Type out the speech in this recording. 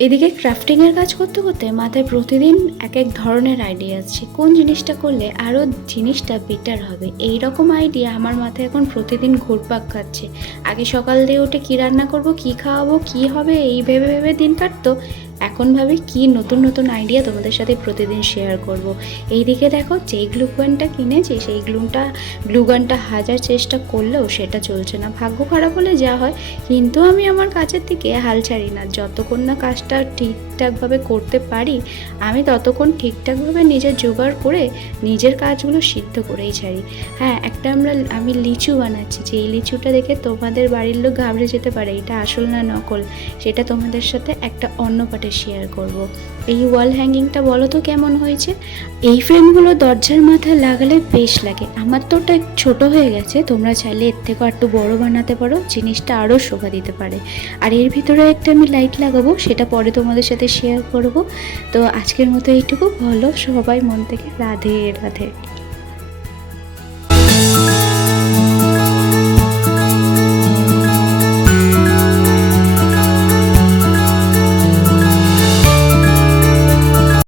এদিকে ক্রাফটিংয়ের কাজ করতে করতে মাথায় প্রতিদিন এক এক ধরনের আইডিয়া আসছে, কোন জিনিসটা করলে আরও জিনিসটা বেটার হবে। এই রকম আইডিয়া আমার মাথায় এখন প্রতিদিন ঘুরপাক খাচ্ছে। আগে সকাল দিয়ে উঠে কী রান্না করব, কী খাওয়াবো, কী হবে, এই ভেবে ভেবে দিন কাটতো। এখন ভাবি কি নতুন নতুন আইডিয়া তোমাদের সাথে প্রতিদিন শেয়ার করব। এইদিকে দেখো, যেই গ্লুগানটা কিনেছি সেই গ্লুগানটা হাজার চেষ্টা করলেও সেটা চলছে না। ভাগ্য খারাপ হলে যা হয়, কিন্তু আমি আমার কাজের দিকে হাল ছাড়ি না। যতক্ষণ না কাজটা ঠিকঠাকভাবে করতে পারি, আমি ততক্ষণ ঠিকঠাকভাবে নিজের জোগাড় করে নিজের কাজগুলো সিদ্ধ করেই ছাড়ি। হ্যাঁ, আমি লিচু বানাচ্ছি, যে এই লিচুটা দেখে তোমাদের বাড়ির লোক ঘাবড়ে যেতে পারে এটা আসল না নকল, সেটা তোমাদের সাথে একটা অন্য পার্টে শেয়ার করব। এই ওয়াল হ্যাঙ্গিংটা বলো তো কেমন হয়েছে। এই ফ্রেমগুলো দরজার মাথায় লাগালে বেশ লাগে। আমার তো ওটা ছোট হয়ে গেছে, তোমরা চাইলে এর থেকেও একটু বড় বানাতে পারো, জিনিসটা আরও শোভা দিতে পারে। আর এর ভিতরে একটা আমি লাইট লাগাবো, সেটা পরে তোমাদের সাথে শেয়ার করব। তো আজকের মতো এইটুকু, ভালো সবাই মন থেকে রাধে রাধে।